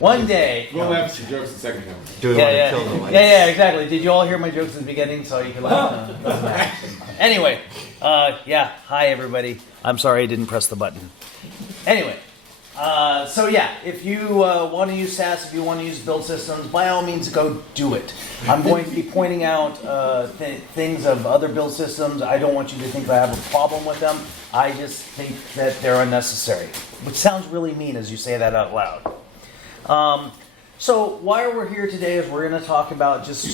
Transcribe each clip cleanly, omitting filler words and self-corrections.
One day. We'll laugh at your jokes in the second time. Do we Yeah, want yeah. to kill the lights? Yeah, exactly. Did you all hear my jokes in the beginning so you could laugh? Anyway, yeah. Hi, everybody. I'm sorry I didn't press the button. Anyway, so yeah, if you want to use SASS, if you want to use build systems, by all means, go do it. I'm going to be pointing out things of other build systems. I don't want you to think that I have a problem with them. I just think that they're unnecessary, which sounds really mean as you say that out loud. So why we're here today is we're going to talk about just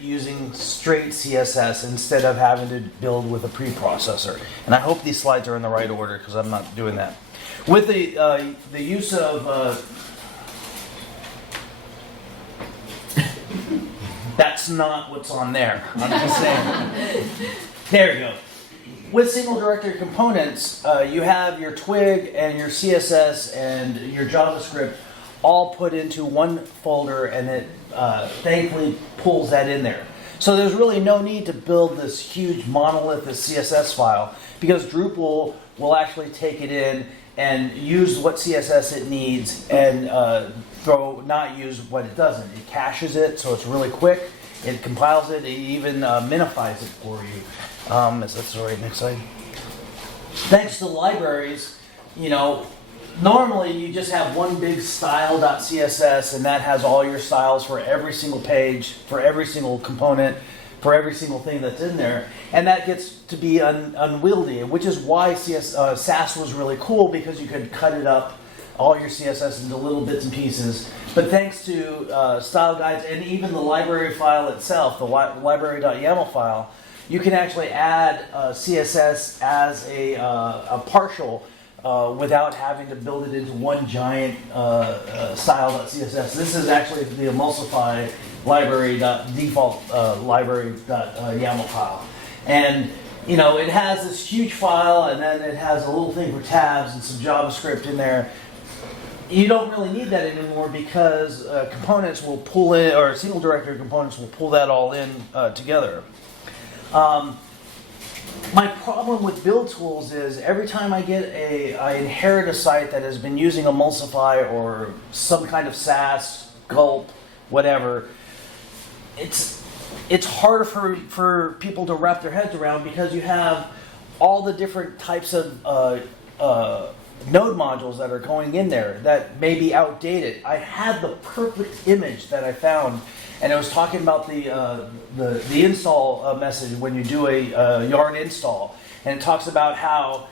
using straight CSS instead of having to build with a preprocessor. And I hope these slides are in the right order because I'm not doing that. With the use of that's not what's on there. I'm just saying. There you go. With single directory components, you have your Twig and your CSS and your JavaScript all put into one folder, and it thankfully pulls that in there. So there's really no need to build this huge monolithic CSS file because Drupal will actually take it in and use what CSS it needs and not use what it doesn't. It caches it, so it's really quick. It compiles it. It even minifies it for you. Is that the right next slide? Thanks to libraries, normally you just have one big style.css and that has all your styles for every single page, for every single component, for every single thing that's in there. And that gets to be unwieldy, which is why SASS was really cool because you could cut it up, all your CSS into little bits and pieces. But thanks to style guides and even the library file itself, the library.yaml file, you can actually add CSS as a partial without having to build it into one giant style.css. This is actually the emulsify default library.yaml file. And it has this huge file, and then it has a little thing for tabs and some JavaScript in there. You don't really need that anymore because components will pull in, or single directory components will pull that all in together. My problem with build tools is every time I inherit a site that has been using Emulsify or some kind of SASS, Gulp, whatever, it's harder for people to wrap their heads around because you have all the different types of node modules that are going in there that may be outdated. I had the perfect image that I found, and it was talking about the install message when you do a yarn install, and it talks about how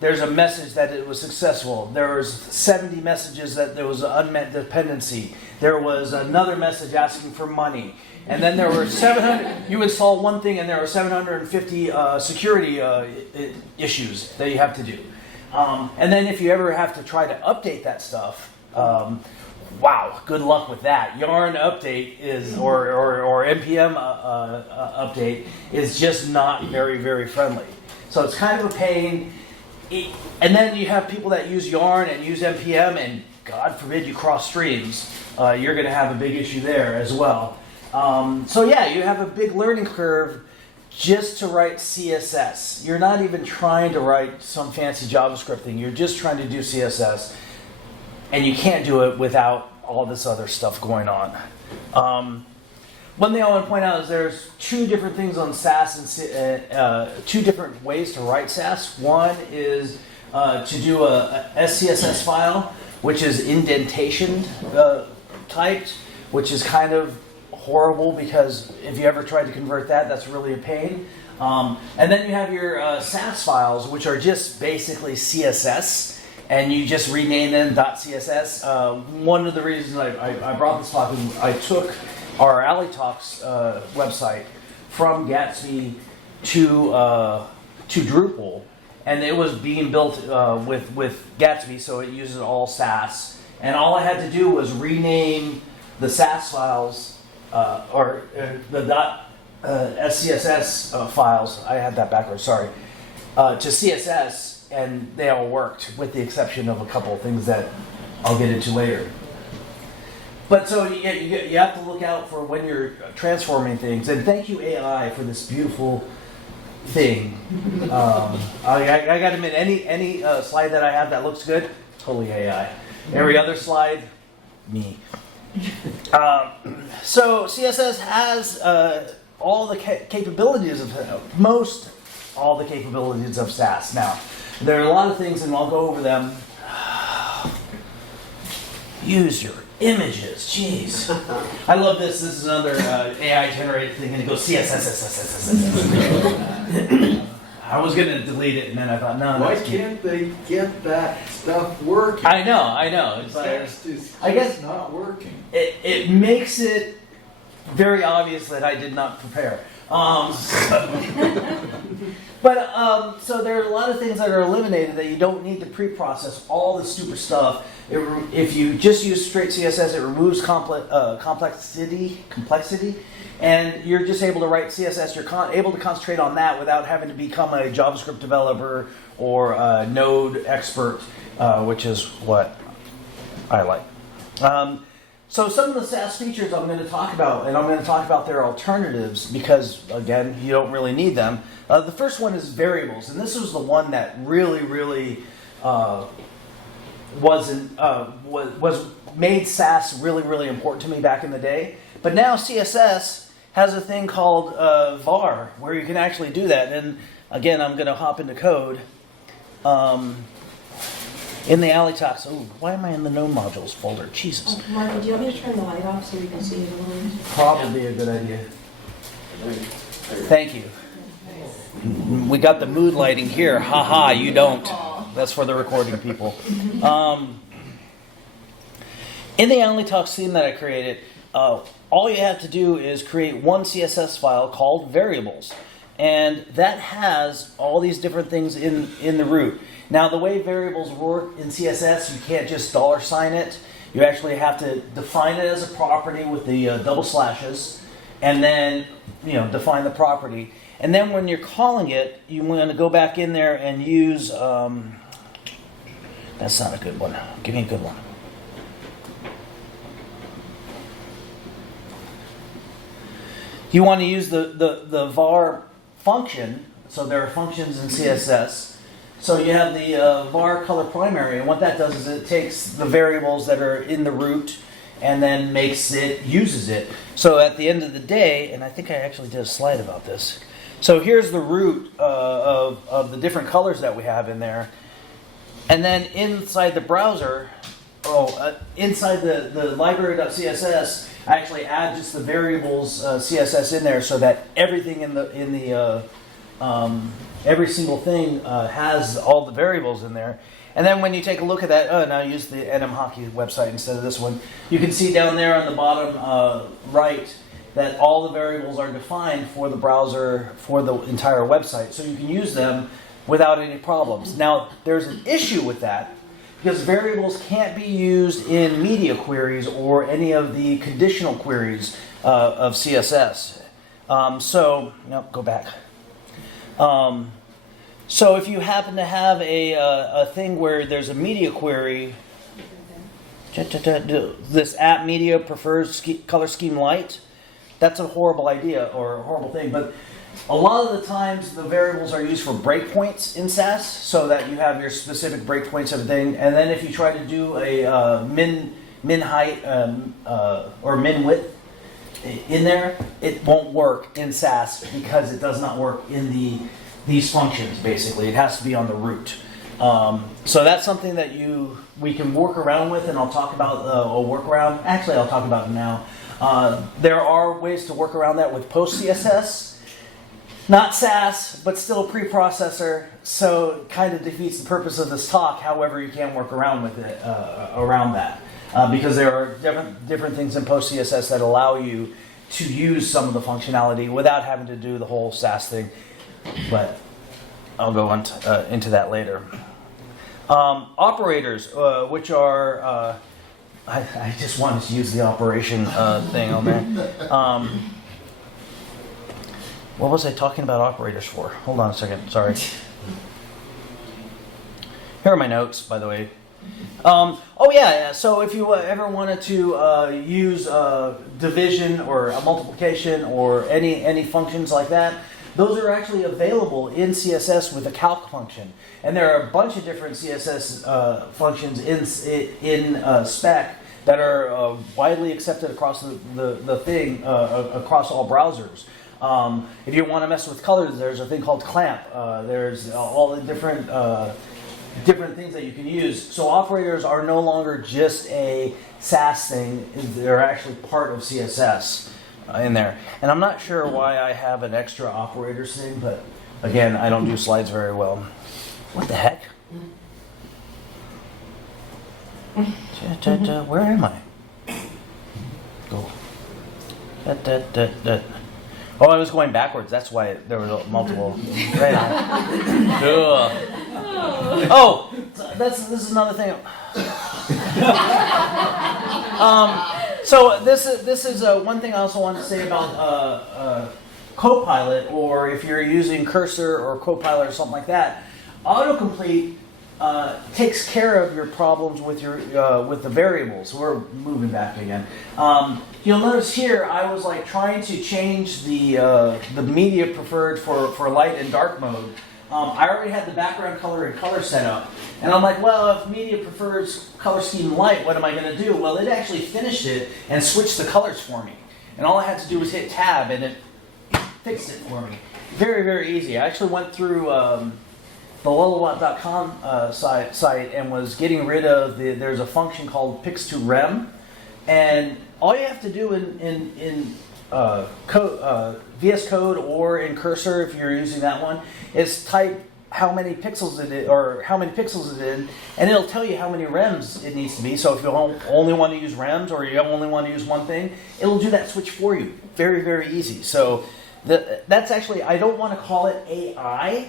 there's a message that it was successful. There was 70 messages that there was an unmet dependency. There was another message asking for money, and then there were 700. You install one thing, and there were 750 security issues that you have to do. And then if you ever have to try to update that stuff, wow, good luck with that. Yarn update is, or NPM update is just not very, very friendly. So it's kind of a pain. And then you have people that use Yarn and use NPM, and God forbid you cross streams. You're going to have a big issue there as well. So yeah, you have a big learning curve just to write CSS. You're not even trying to write some fancy JavaScript thing. You're just trying to do CSS. And you can't do it without all this other stuff going on. One thing I want to point out is there's two different things on SASS and two different ways to write SASS. One is to do a SCSS file, which is indentation typed, which is kind of horrible because if you ever tried to convert that, that's really a pain. And then you have your SASS files, which are just basically CSS, and you just rename them .css. One of the reasons I brought this talk is I took our Alley Talks website from Gatsby to Drupal, and it was being built with Gatsby, so it uses all SASS. And all I had to do was rename the SASS files, the SCSS files, I had that backwards, sorry, to CSS, and they all worked, with the exception of a couple of things that I'll get into later. But so you have to look out for when you're transforming things, and thank you AI for this beautiful thing. I got to admit, any slide that I have that looks good, totally AI. Every other slide, me. So CSS has all the capabilities of all the capabilities of SASS. Now, there are a lot of things, and I'll go over them. Use your images, jeez. I love this. This is another AI generated thing, and it goes CSS. I was going to delete it, and then I thought, no. Why can't they get that stuff working? I know. It's I guess not working. It makes it very obvious that I did not prepare. So there are a lot of things that are eliminated that you don't need to pre-process all the stupid stuff. If you just use straight CSS, it removes complexity, and you're just able to write CSS. You're able to concentrate on that without having to become a JavaScript developer or a Node expert, which is what I like. So some of the SASS features I'm going to talk about, and I'm going to talk about their alternatives because, again, you don't really need them. The first one is variables, and this was the one that really made SASS really important to me back in the day. But now CSS has a thing called var, where you can actually do that. And again, I'm going to hop into code. In the alley talks. Oh, why am I in the Node modules folder? Jesus. Markie, do you want me to turn the light off so we can see it a little bit? Probably a good idea. Thank you. We got the mood lighting here. Haha, you don't. That's for the recording people. In the Alley Talks theme that I created, all you have to do is create one CSS file called variables. And that has all these different things in the root. Now, the way variables work in CSS, you can't just $sign it. You actually have to define it as a property with the double slashes, and then define the property. And then when you're calling it, you want to go back in there and use. That's not a good one. Give me a good one. You want to use the var function. So there are functions in CSS. So you have the var color primary, and what that does is it takes the variables that are in the root and then uses it. So at the end of the day, and I think I actually did a slide about this. So here's the root of the different colors that we have in there. And then inside the browser, inside the library.css, I actually add just the variables CSS in there so that everything every single thing has all the variables in there. And then when you take a look at that, now I use the Hockey website instead of this one, you can see down there on the bottom right that all the variables are defined for the browser for the entire website. So you can use them without any problems. Now, there's an issue with that because variables can't be used in media queries or any of the conditional queries of CSS. Go back. So if you happen to have a thing where there's a media query, this app media prefers color scheme light, that's a horrible idea or a horrible thing. But a lot of the times the variables are used for breakpoints in SASS so that you have your specific breakpoints of a thing. And then if you try to do a min height or min width in there, it won't work in SASS because it does not work in these functions, basically. It has to be on the root. So that's something that we can work around with, and I'll talk about a workaround. Actually, I'll talk about it now. There are ways to work around that with PostCSS. Not SASS, but still a preprocessor, so it kind of defeats the purpose of this talk. However, you can work around with it, around that. Because there are different things in PostCSS that allow you to use some of the functionality without having to do the whole SASS thing. But I'll go into that later. Operators, which are... I just wanted to use the operation thing on there. What was I talking about operators for? Hold on a second, sorry. Here are my notes, by the way. So if you ever wanted to use division or a multiplication or any functions like that, those are actually available in CSS with a calc function. And there are a bunch of different CSS functions in spec that are widely accepted across the thing, across all browsers. If you want to mess with colors, there's a thing called clamp. There's all the different things that you can use. So operators are no longer just a SASS thing. They're actually part of CSS in there. And I'm not sure why I have an extra operators thing, but again, I don't do slides very well. What the heck? Where am I? Go. Oh, I was going backwards. That's why there were multiple. Right. Oh, this is another thing. So this is one thing I also want to say about Copilot, or if you're using Cursor or Copilot or something like that. Autocomplete takes care of your problems with the variables. We're moving back again. You'll notice here I was like trying to change the media preferred for light and dark mode. I already had the background color and color set up, and I'm like, well, if media prefers color scheme light, what am I going to do? Well, it actually finished it and switched the colors for me, and all I had to do was hit tab, and it fixed it for me. Very, very easy. I actually went through the Lullabot.com site and was getting rid of there's a function called pix to rem, and all you have to do in VS Code or in Cursor, if you're using that one, is type how many pixels it is, or how many pixels it's in, and it'll tell you how many rems it needs to be. So if you only want to use rems, or you only want to use one thing, it'll do that switch for you. Very, very easy. So that's actually, I don't want to call it AI,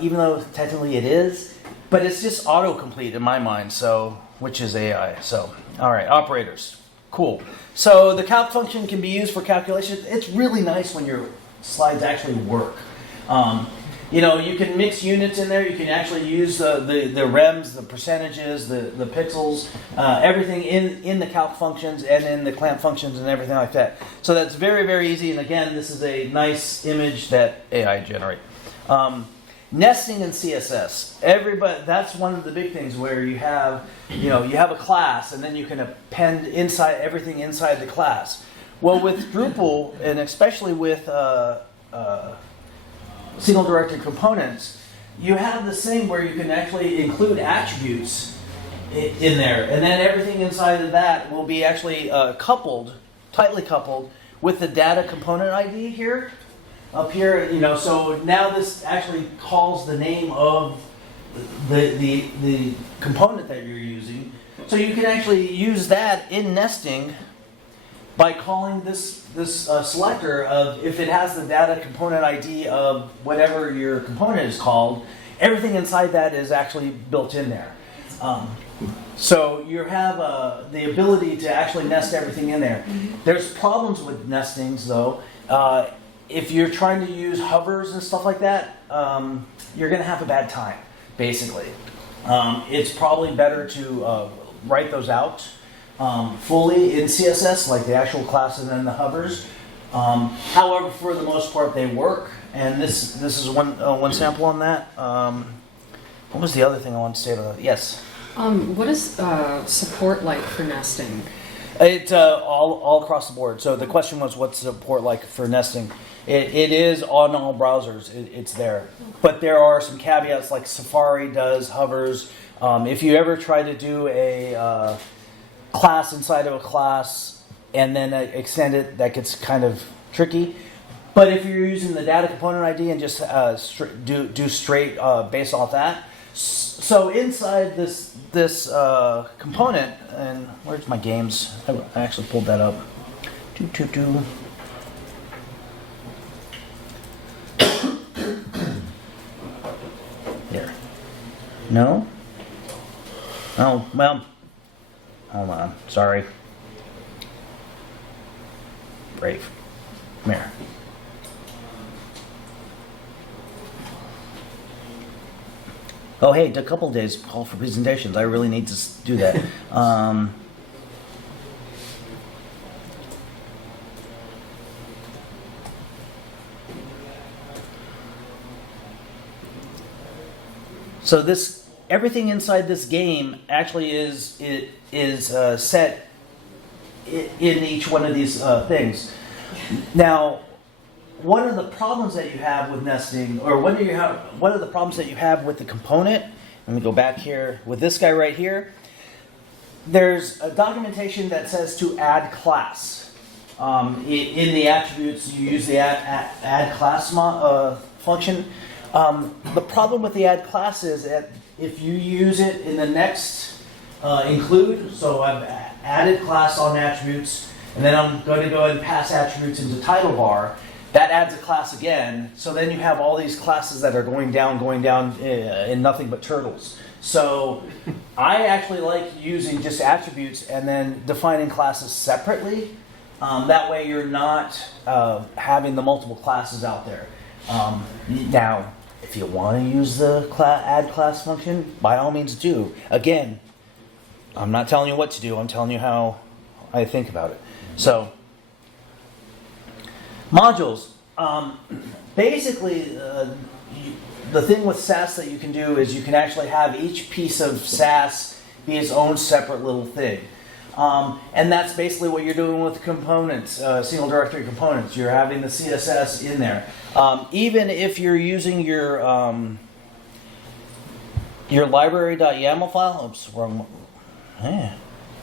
even though technically it is, but it's just autocomplete in my mind, so, which is AI. So, all right, operators. Cool. So the calc function can be used for calculations. It's really nice when your slides actually work. You can mix units in there. You can actually use the rems, the percentages, the pixels, everything in the calc functions and in the clamp functions and everything like that. So that's very, very easy. And again, this is a nice image that AI generate. Nesting in CSS. That's one of the big things where you have a class and then you can append everything inside the class. Well, with Drupal, and especially with single directed components, you have this thing where you can actually include attributes in there, and then everything inside of that will be actually tightly coupled with the data component ID here. Up here, so now this actually calls the name of the component that you're using. So you can actually use that in nesting by calling this selector of, if it has the data component ID of whatever your component is called, everything inside that is actually built in there. So you have the ability to actually nest everything in there. There's problems with nestings though. If you're trying to use hovers and stuff like that, you're going to have a bad time, basically. It's probably better to write those out fully in CSS, like the actual class and then the hovers. However, for the most part, they work. And this is one sample on that. What was the other thing I wanted to say about that? Yes? What is support like for nesting? It's all across the board. So the question was, what's support like for nesting? It is on all browsers. It's there. But there are some caveats, like Safari does, hovers. If you ever try to do a class inside of a class and then extend it, that gets kind of tricky. But if you're using the data component ID and just do straight based off that, so inside this component, and where's my games? I actually pulled that up. Here. No? Oh, well, hold on. Sorry. Brave. Come here. Oh, hey, a couple days call for presentations. I really need to do that. So everything inside this game actually is set in each one of these things. Now, one of the problems that you have with nesting, or one of the problems that you have with the component, let me go back here with this guy right here. There's a documentation that says to add class. In the attributes, you use the add class function. The problem with the add class is that if you use it in the next include, so I've added class on attributes, and then I'm going to go ahead and pass attributes into title bar, that adds a class again. So then you have all these classes that are going down in nothing but turtles. So I actually like using just attributes and then defining classes separately. That way you're not having the multiple classes out there. Now, if you want to use the add class function, by all means do. Again, I'm not telling you what to do. I'm telling you how I think about it. So, modules. Basically, the thing with SASS that you can do is you can actually have each piece of SASS be its own separate little thing. And that's basically what you're doing with components, single directory components. You're having the CSS in there. Even if you're using your library.yaml file, oops, wrong.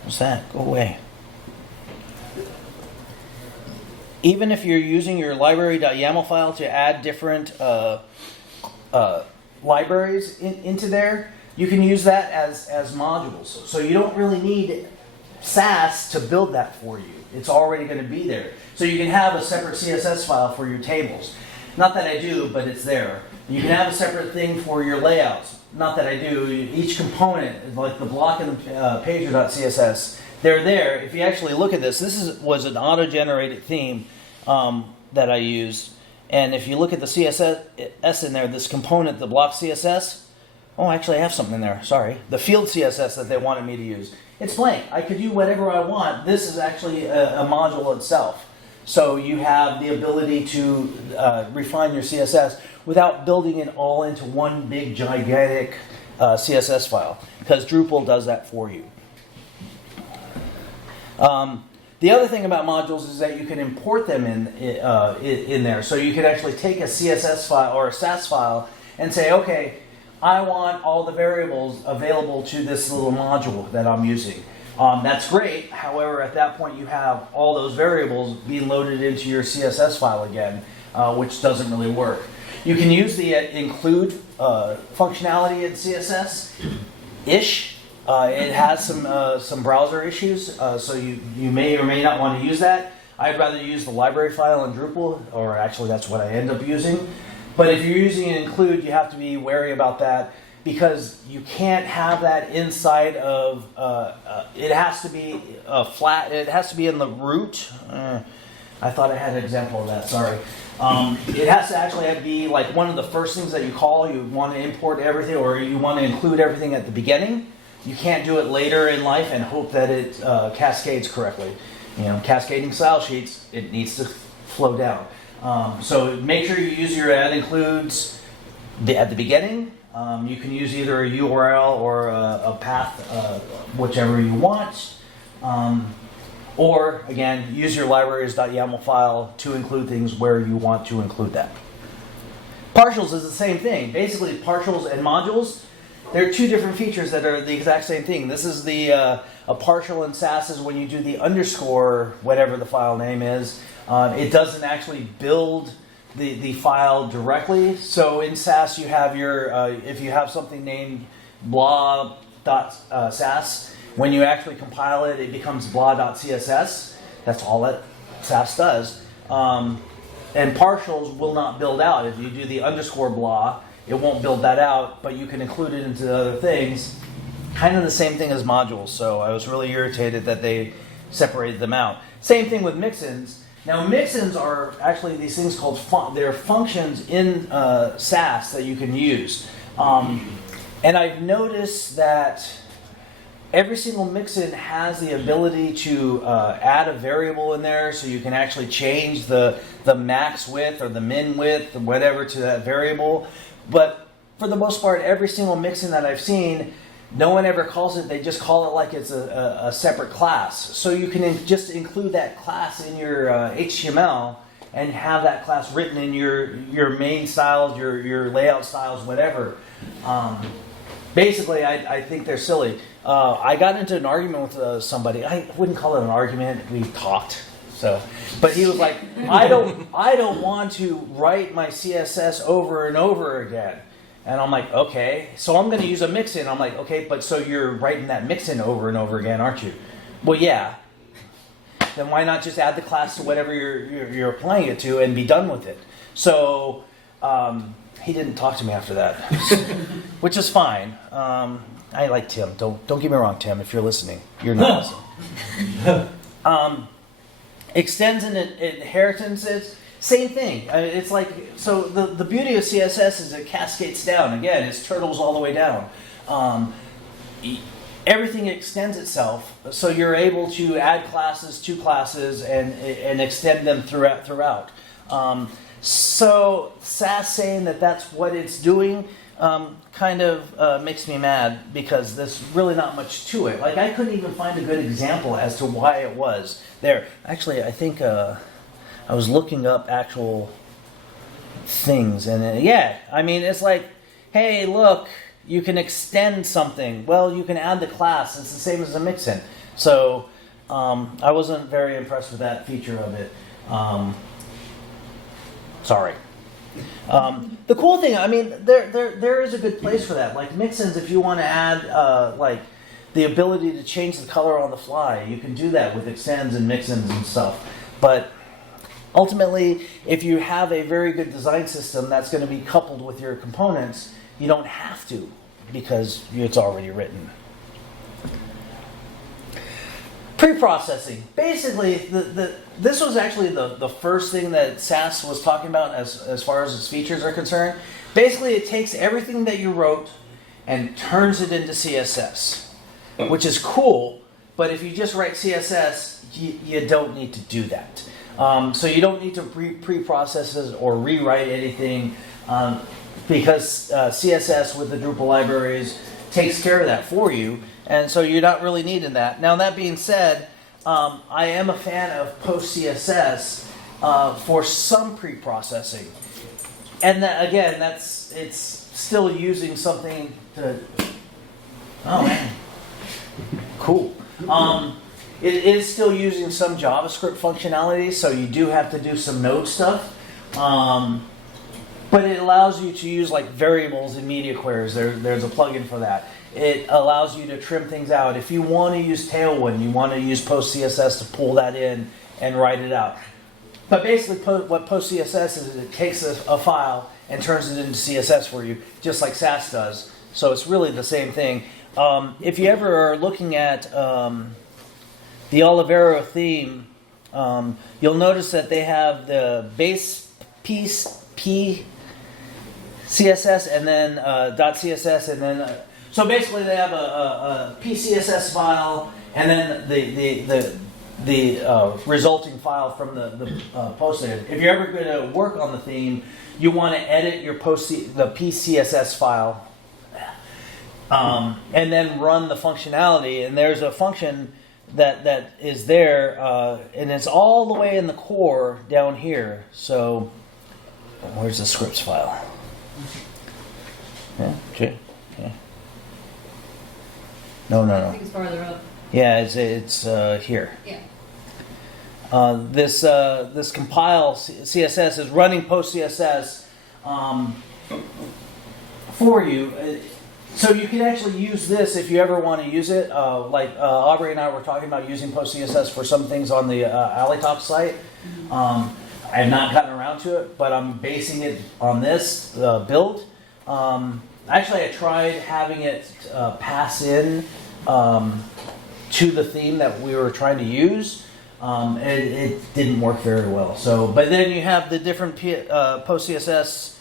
What's that? Go away. Even if you're using your library.yaml file to add different libraries into there, you can use that as modules. So you don't really need SASS to build that for you. It's already going to be there. So you can have a separate CSS file for your tables. Not that I do, but it's there. You can have a separate thing for your layouts. Not that I do. Each component, like the block and the pager.css, they're there. If you actually look at this, was an auto-generated theme that I used. And if you look at the CSS in there, this component, the block CSS, oh, actually I have something in there, sorry. The field CSS that they wanted me to use. It's blank. I could do whatever I want. This is actually a module itself. So you have the ability to refine your CSS without building it all into one big, gigantic CSS file, because Drupal does that for you. The other thing about modules is that you can import them in there. So you can actually take a CSS file or a SASS file and say, okay, I want all the variables available to this little module that I'm using. That's great. However, at that point, you have all those variables being loaded into your CSS file again, which doesn't really work. You can use the include functionality in CSS-ish. It has some browser issues, so you may or may not want to use that. I'd rather use the library file in Drupal, or actually that's what I end up using. But if you're using an include, you have to be wary about that, because you can't have that inside of, it has to be flat, it has to be in the root. I thought I had an example of that, sorry. It has to actually be like one of the first things that you call. You want to import everything, or you want to include everything at the beginning. You can't do it later in life and hope that it cascades correctly. You know, cascading style sheets, it needs to flow down. So make sure you use your add includes at the beginning. You can use either a URL or a path, whichever you want. Or, again, use your libraries.yaml file to include things where you want to include that. Partials is the same thing. Basically, partials and modules, they're two different features that are the exact same thing. This is a partial in SASS is when you do the underscore, whatever the file name is. It doesn't actually build the file directly. So in SASS, you have your, if you have something named blah.sass, when you actually compile it, it becomes blah.css. That's all that SASS does. And partials will not build out. If you do the underscore blah, it won't build that out, but you can include it into the other things. Kind of the same thing as modules, so I was really irritated that they separated them out. Same thing with mixins. Now mixins are actually these things called, they're functions in SASS that you can use. And I've noticed that every single mixin has the ability to add a variable in there, so you can actually change the max width or the min width or whatever to that variable. But for the most part, every single mixin that I've seen, no one ever calls it. They just call it like it's a separate class. So you can just include that class in your HTML and have that class written in your main styles, your layout styles, whatever. Basically, I think they're silly. I got into an argument with somebody. I wouldn't call it an argument. We talked. So, but he was like, I don't want to write my CSS over and over again. And I'm like, okay, so I'm going to use a mixin. I'm like, okay, but so you're writing that mixin over and over again, aren't you? Well, yeah. Then why not just add the class to whatever you're applying it to and be done with it? So he didn't talk to me after that, which is fine. I like Tim. Don't get me wrong, Tim. If you're listening, you're not awesome. Extends and inheritances, same thing. It's like, so the beauty of CSS is it cascades down. Again, it's turtles all the way down. Everything extends itself, so you're able to add classes to classes and extend them throughout. So SASS saying that that's what it's doing kind of makes me mad, because there's really not much to it. Like, I couldn't even find a good example as to why it was there. Actually, I think I was looking up actual things, and yeah, I mean, it's like, hey, look, you can extend something. Well, you can add the class. It's the same as a mixin. So I wasn't very impressed with that feature of it. Sorry. The cool thing, I mean, there is a good place for that. Like mixins, if you want to add like the ability to change the color on the fly, you can do that with extends and mixins and stuff. But ultimately, if you have a very good design system that's going to be coupled with your components, you don't have to, because it's already written. Pre-processing. Basically, this was actually the first thing that SASS was talking about as far as its features are concerned. Basically, it takes everything that you wrote and turns it into CSS, which is cool, but if you just write CSS, you don't need to do that. So you don't need to pre-process it or rewrite anything, because CSS with the Drupal libraries takes care of that for you. And so you're not really needing that. Now, that being said, I am a fan of PostCSS for some pre-processing. And that, again, it's still using something to... Oh, man. Cool. It is still using some JavaScript functionality, so you do have to do some Node stuff. But it allows you to use like variables in media queries. There's a plugin for that. It allows you to trim things out. If you want to use Tailwind, you want to use PostCSS to pull that in and write it out. But basically what PostCSS is it takes a file and turns it into CSS for you, just like SASS does. So it's really the same thing. If you ever are looking at the Olivero theme, you'll notice that they have the base piece P CSS and then .css, and then so basically they have a PCSS file and then the resulting file from the post. If you're ever going to work on the theme, you want to edit your the PCSS file and then run the functionality. And there's a function that is there, and it's all the way in the core down here. So where's the scripts file? Yeah, okay. No. I think it's farther up. Yeah, it's here. Yeah. This compile CSS is running PostCSS for you. So you can actually use this if you ever want to use it. Like Aubrey and I were talking about using PostCSS for some things on the AliTalk site. I have not gotten around to it, but I'm basing it on this build. Actually, I tried having it pass in to the theme that we were trying to use. It didn't work very well. So, but then you have the different PostCSS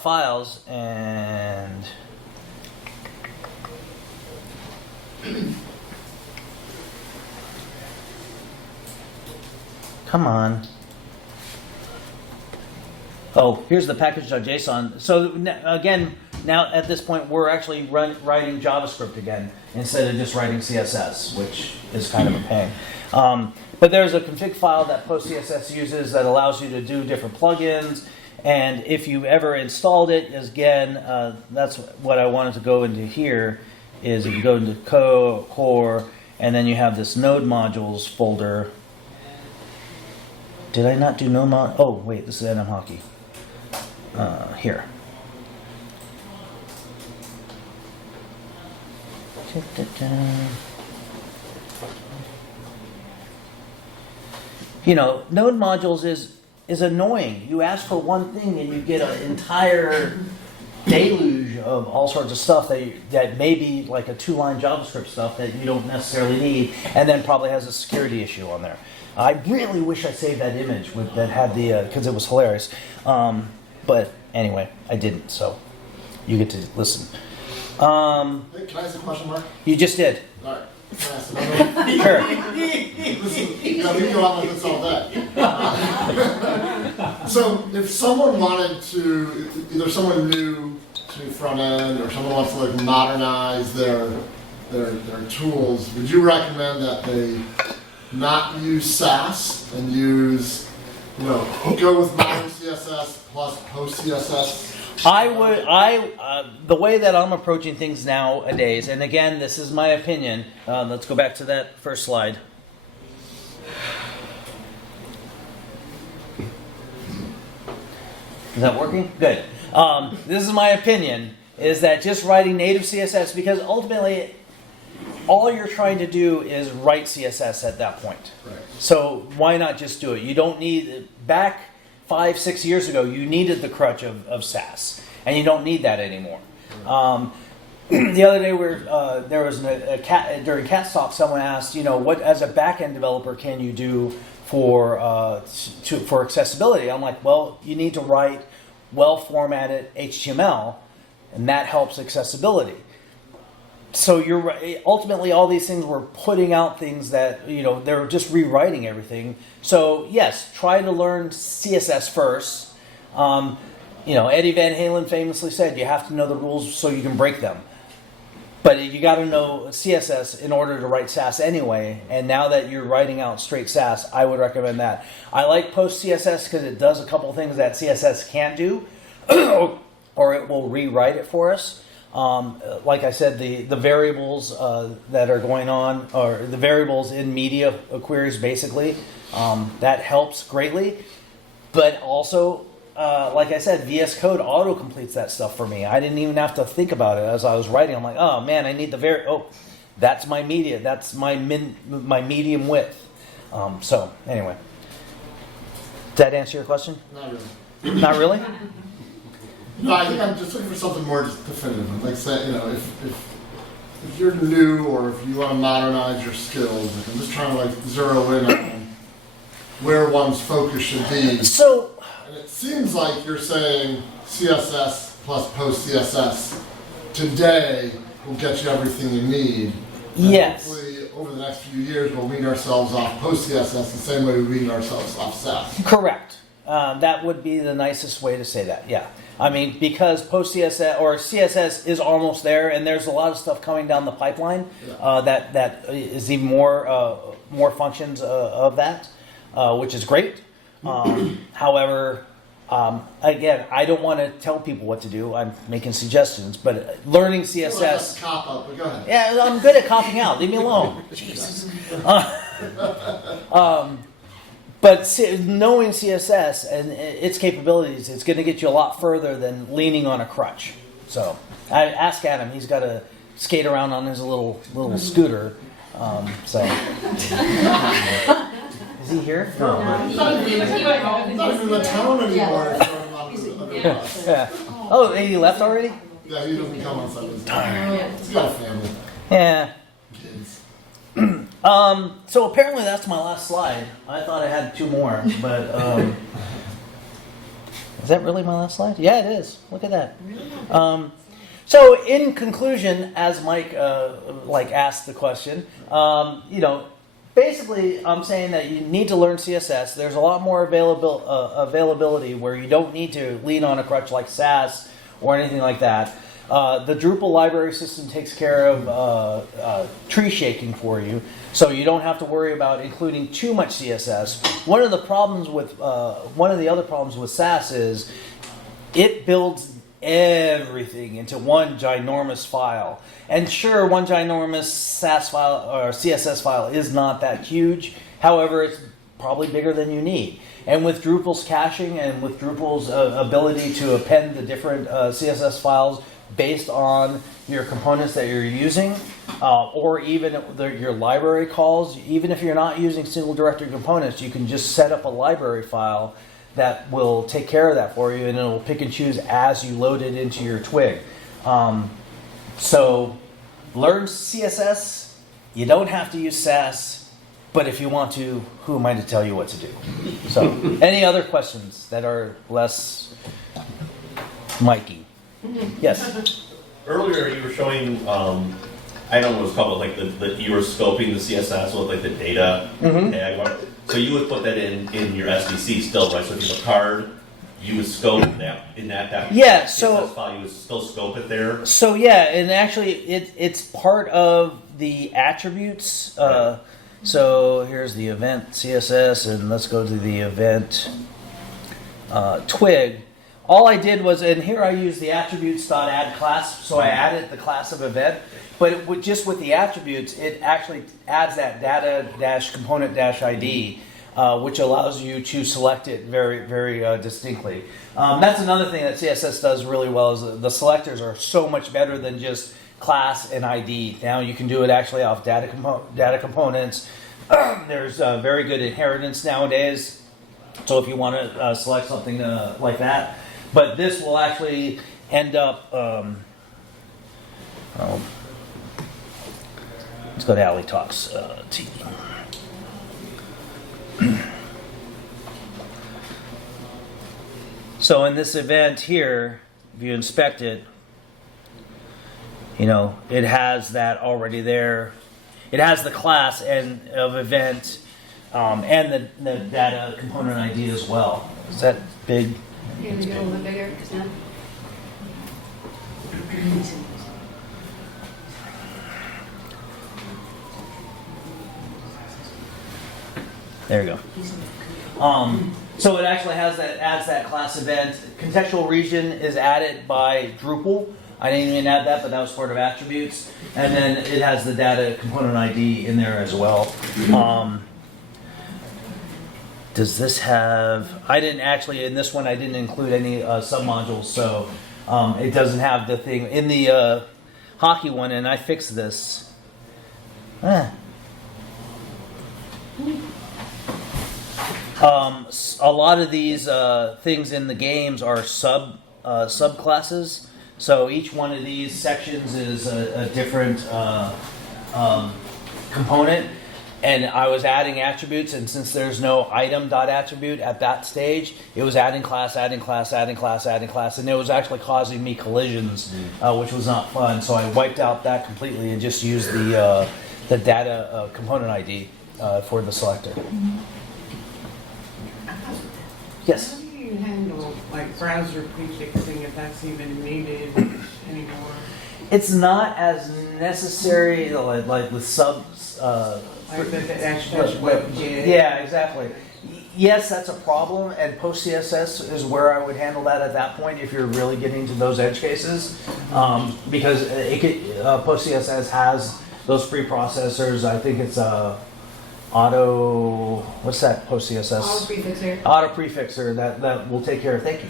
files, and come on. Oh, here's the package.json. So again, now at this point we're actually writing JavaScript again instead of just writing CSS, which is kind of a pain. But there's a config file that PostCSS uses that allows you to do different plugins. And if you ever installed it, again, that's what I wanted to go into here, is if you go into Core, and then you have this node modules folder. Did I not do node mod? Oh, wait, this is Markie. Here. You know, node modules is annoying. You ask for one thing and you get an entire deluge of all sorts of stuff that may be like a 2-line JavaScript stuff that you don't necessarily need, and then probably has a security issue on there. I really wish I saved that image that had the, because it was hilarious. But anyway, I didn't, so you get to listen. Hey, can I ask a question, Mark? You just did. All right. Can I ask another one? Sure. Listen, we can go on like this all day. So, if someone wanted to, either someone new to front end, or someone wants to like modernize their tools, would you recommend that they not use SASS and use, go with modern CSS plus post CSS? The way that I'm approaching things nowadays, and again, this is my opinion. Let's go back to that first slide. Is that working? Good. This is my opinion, is that just writing native CSS, because ultimately, all you're trying to do is write CSS at that point. Right. So why not just do it? You don't need, back 5-6 years ago, you needed the crutch of SASS, and you don't need that anymore. The other day, there was during Cat Talk, someone asked, what as a back-end developer can you do for accessibility? I'm like, well, you need to write well-formatted HTML, and that helps accessibility. So you're right. Ultimately, all these things were putting out things that, they're just rewriting everything. So yes, try to learn CSS first. Eddie Van Halen famously said, you have to know the rules so you can break them. But you got to know CSS in order to write SASS anyway. And now that you're writing out straight SASS, I would recommend that. I like PostCSS because it does a couple things that CSS can't do, or it will rewrite it for us. Like I said, the variables that are going on, or the variables in media queries, basically, that helps greatly. But also, like I said, VS Code auto completes that stuff for me. I didn't even have to think about it as I was writing. I'm like, oh man, I need that's my media. That's my medium width. So anyway, did that answer your question? Not really. Not really? No, I think I'm just looking for something more definitive. Like say, if you're new or if you want to modernize your skills, like I'm just trying to zero in on where one's focus should be. So, and it seems like you're saying CSS plus post CSS today will get you everything you need. And yes. hopefully, over the next few years, we'll wean ourselves off post CSS the same way we wean ourselves off SASS. Correct. That would be the nicest way to say that. Yeah. I mean, because post-CSS or CSS is almost there, and there's a lot of stuff coming down the pipeline that is even more functions of that, which is great. However, again, I don't want to tell people what to do. I'm making suggestions, but learning CSS. That's a cop out, but go ahead. Yeah, I'm good at copying out. Leave me alone. Jesus. But knowing CSS and its capabilities, it's going to get you a lot further than leaning on a crutch. So I ask Adam; he's got to skate around on his little scooter. So is he here? No. Not even in the town anymore. Yeah. Oh, he left already? Yeah, he doesn't come on Sundays. He's got a family. Yeah. Kids. So apparently that's my last slide. I thought I had 2 more, but is that really my last slide? Yeah, it is. Look at that. So in conclusion, as Mike asked the question, basically I'm saying that you need to learn CSS. There's a lot more availability where you don't need to lean on a crutch like SASS or anything like that. The Drupal library system takes care of tree shaking for you, so you don't have to worry about including too much CSS. One of the other problems with SASS is it builds everything into one ginormous file. And sure, one ginormous SASS file or CSS file is not that huge. However, it's probably bigger than you need. And with Drupal's caching and with Drupal's ability to append the different CSS files based on your components that you're using, or even your library calls, even if you're not using single directory components, you can just set up a library file that will take care of that for you, and it'll pick and choose as you load it into your twig. So learn CSS. You don't have to use SASS, but if you want to, who am I to tell you what to do? So any other questions that are less Mikey? Yes. Earlier you were showing, I don't know what it's called, but like you were scoping the CSS with like the data tag. So you would put that in your SDC still, right? So if you have a card, you would scope that in that Yeah, CSS so file, you would still scope it there. So yeah, and actually it's part of the attributes. So here's the event CSS, and let's go to the event twig. All I did was, and here I use the attributes.add class, so I added the class of event. But just with the attributes, it actually adds that data-component-id, which allows you to select it very, very distinctly. That's another thing that CSS does really well, is the selectors are so much better than just class and ID. Now you can do it actually off data components. There's very good inheritance nowadays, so if you want to select something like that. But this will actually end up... let's go to Ali Talks TV. So in this event here, if you inspect it, it has that already there. It has the class of event and the data component ID as well. Is that big? You're going to go a little bit bigger, because now... There you go. So it actually adds that class event. Contextual region is added by Drupal. I didn't even add that, but that was part of attributes. And then it has the data component ID in there as well. Does this have... I didn't actually, in this one, I didn't include any submodules, so it doesn't have the thing. In the hockey one, and I fixed this. A lot of these things in the games are subclasses. So each one of these sections is a different component. And I was adding attributes, and since there's no item.attribute at that stage, it was adding class, and it was actually causing me collisions, which was not fun. So I wiped out that completely and just used the data component ID for the selector. Yes? How do you handle like browser prefixing, if that's even needed anymore? It's not as necessary like with subs. Like the -webkit. Yeah, exactly. Yes, that's a problem, and PostCSS is where I would handle that at that point if you're really getting to those edge cases, because PostCSS has those preprocessors. I think it's what's that PostCSS? Auto prefixer. Auto prefixer that will take care of. Thank you.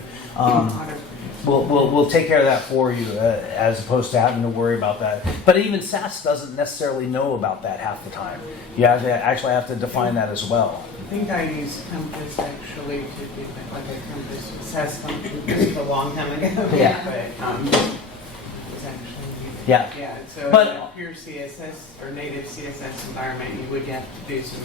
We'll take care of that for you, as opposed to having to worry about that. But even SASS doesn't necessarily know about that half the time. You actually have to define that as well. I think I used Compass actually to do like a Compass SASS function just a long time ago. Yeah. But it was actually Yeah. So But- in a pure CSS or native CSS environment, you would have to do some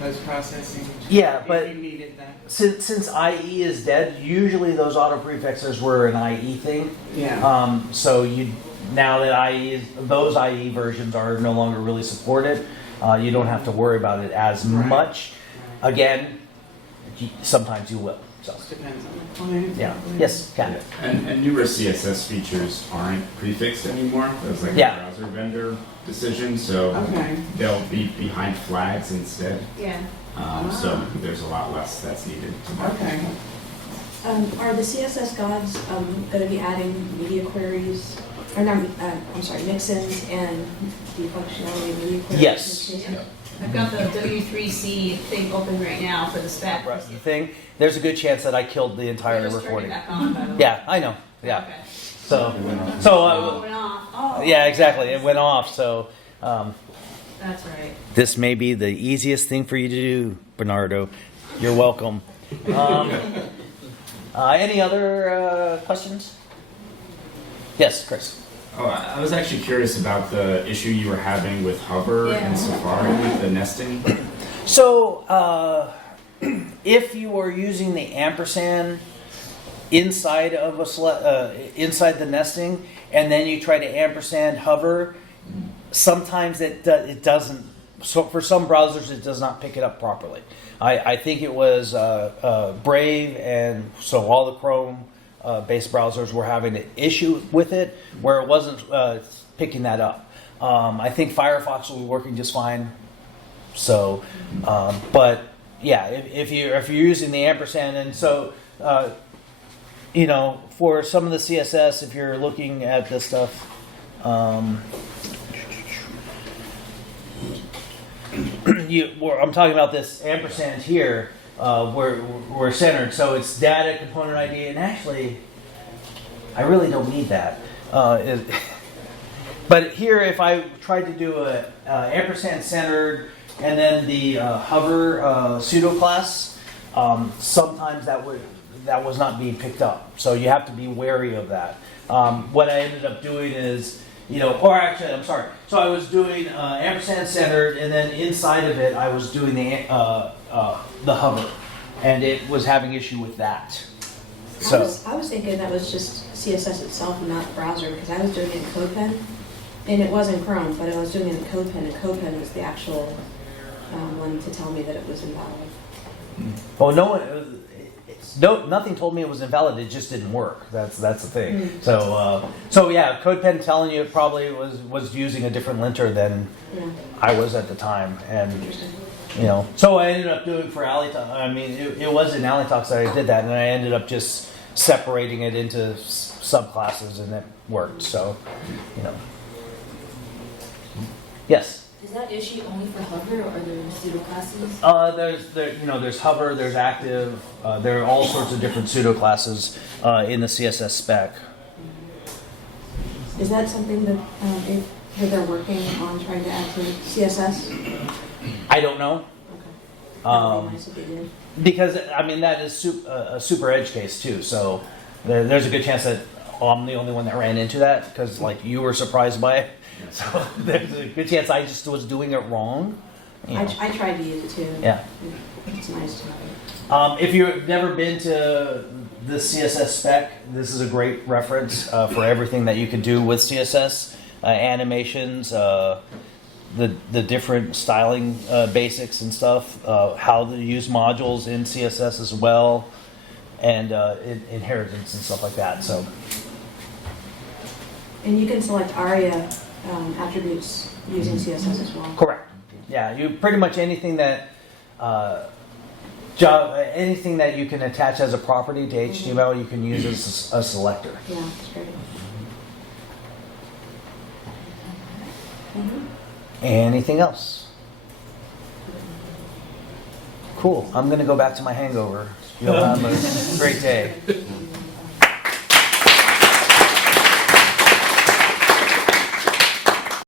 post-processing. Yeah, but- if you needed that. Since IE is dead, usually those auto prefixers were an IE thing. Yeah. So now that those IE versions are no longer really supported, you don't have to worry about it as much. Again, sometimes you will. So, Just depends on the client. yeah. probably. Yes, Kat. And newer CSS features aren't prefixed anymore. That's like Yeah. a browser vendor decision, so Okay. they'll be behind flags instead. Yeah. So there's a lot less that's needed to mark. Okay. Are the CSS gods going to be adding media queries? Or not, I'm sorry, mixins and the functionality of media queries? Yes. I've got the W3C thing open right now for the spec. Right, the thing, there's a good chance that I killed the entire Just turned it recording. back on, by the way. Yeah, I know. Yeah. Okay. So, Oh, it went off. Oh. yeah, exactly. It went off. So, That's right. this may be the easiest thing for you to do, Bernardo. You're welcome. Any other questions? Yes, Chris. Oh, I was actually curious about the issue you were having with Hover Yeah. and Safari with the nesting. So, if you are using the ampersand inside of inside the nesting, and then you try to ampersand hover, sometimes it doesn't. So for some browsers, it does not pick it up properly. I think it was Brave, and so all the Chrome based browsers were having an issue with it where it wasn't picking that up. I think Firefox will be working just fine. So, but yeah, if you're using the ampersand, and so for some of the CSS, if you're looking at this stuff. I'm talking about this ampersand here, where we're centered. So it's data component ID, and actually, I really don't need that. But here, if I tried to do a ampersand centered and then the hover pseudo class, sometimes that was not being picked up. So you have to be wary of that. What I ended up doing is, or actually, I'm sorry. So I was doing ampersand centered, and then inside of it, I was doing the hover, and it was having issue with that. So I was thinking that was just CSS itself and not the browser, because I was doing it in CodePen, and it was in Chrome, but I was doing it in CodePen, and CodePen was the actual one to tell me that it was invalid. well, nothing told me it was invalid. It just didn't work. That's the thing. So yeah, CodePen telling you it probably was using a different linter than Yeah. I was at the time, and Interesting. so I ended up doing for AliTalks. I mean, it was in AliTalks that I did that, and I ended up just separating it into subclasses, and it worked. So, yes. Is that issue only for Hover, or are there pseudo classes? There's hover, there's active, there are all sorts of different pseudo classes in the CSS spec. Is that something that they're working on trying to add to CSS? I don't know. Okay. That would be nice if they did. Because, I mean, that is a super edge case too, so there's a good chance that I'm the only one that ran into that, because you were surprised by it. So there's a good chance I just was doing it wrong. I tried to use it too. Yeah. It's nice to have it. If you've never been to the CSS spec, this is a great reference for everything that you can do with CSS, animations, the different styling basics and stuff, how to use modules in CSS as well, and inheritance and stuff like that. So, And you can select ARIA attributes using CSS as well. correct. Yeah, you pretty much anything that anything that you can attach as a property to HTML, you can use as a selector. Yeah, it's great. Anything else? Cool. I'm going to go back to my hangover. You'll have a great day.